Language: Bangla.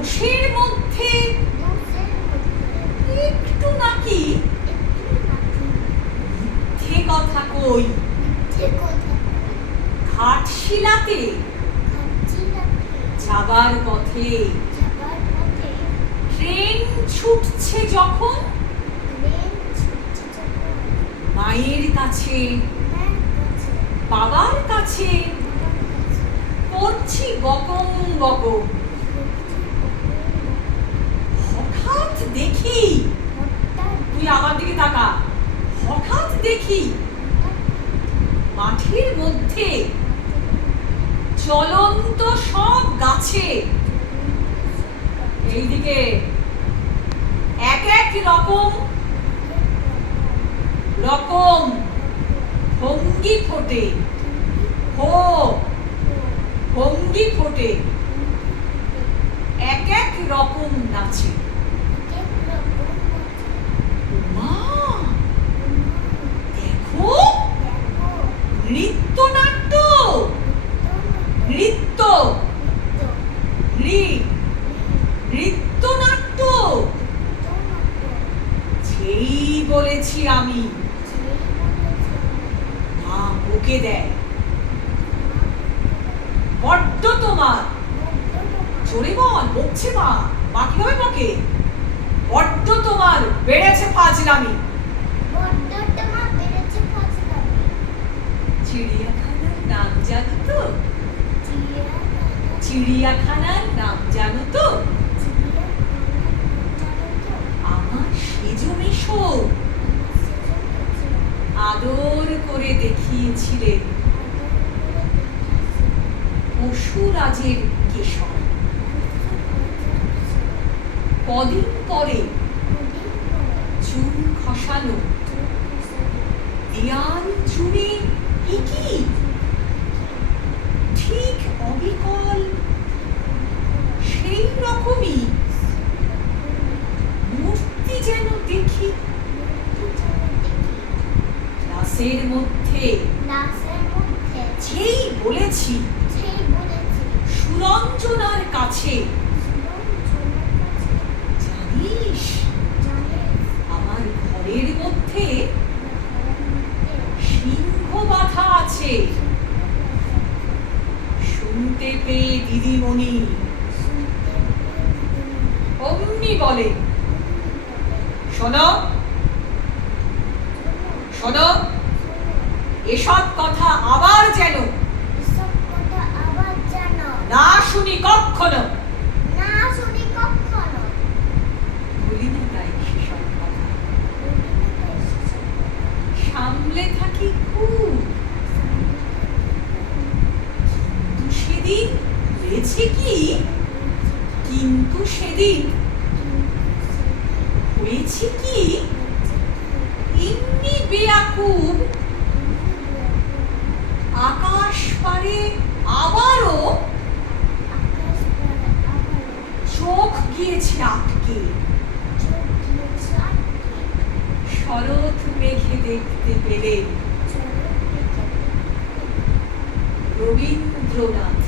দোষের মধ্যে একটু নাকি মিথ্যে কথা কই। ঘাটশিলাতে যাবার পথে ট্রেন ছুটছে যখন মায়ের কাছে বাবার কাছে করছি বকম বকম। হঠাৎ দেখি, তুই আমার দিকে তাকা, হঠাৎ দেখি মাঠের মধ্যে চলন্ত সব গাছে এইদিকে এক এক রকম রকম ভঙ্গি ফোটে, হো ভঙ্গি ফোটে, এক এক রকম নাচে। মা দেখো, নৃত্যনাট্য, নৃত্য নৃত্যনাট্য। যেই বলেছি আমি, মা বকে দেয়, বড্ড তোমার, জোরে বল, বকছে মা, মা কিভাবে বকে, বড্ড তোমার বেড়েছে ফাজলামি। চিড়িয়াখানার নাম জানো তো? চিড়িয়াখানার নাম জানো তো? আমার সেজো মেশো আদর করে দেখিয়েছিলেন পশুরাজের কেশর। কদিন পরে চুল খসানো দেয়াল জুড়ে একই ঠিক অবিকল সেই রকমই মূর্তি যেন দেখি ক্লাসের মধ্যে। যেই বলেছি সুরঞ্জনার কাছে, জানিস আমার ঘরের মধ্যে সিংহ বাঁধা আছে। শুনতে পেয়ে দিদিমণি অমনি বলে, শোনো শোনো, এসব কথা আবার যেন না শুনি কখনো। বলি না তাই সেসব কথা, সামলে থাকি খুব। কিন্তু সেদিন হয়েছে কি, কিন্তু সেদিন হয়েছে কি, এমনি বেয়াকুব আকাশ পারে আবারও চোখ গিয়েছে আটকে। শরৎ মেঘে দেখতে পেলেন রবীন্দ্রনাথ।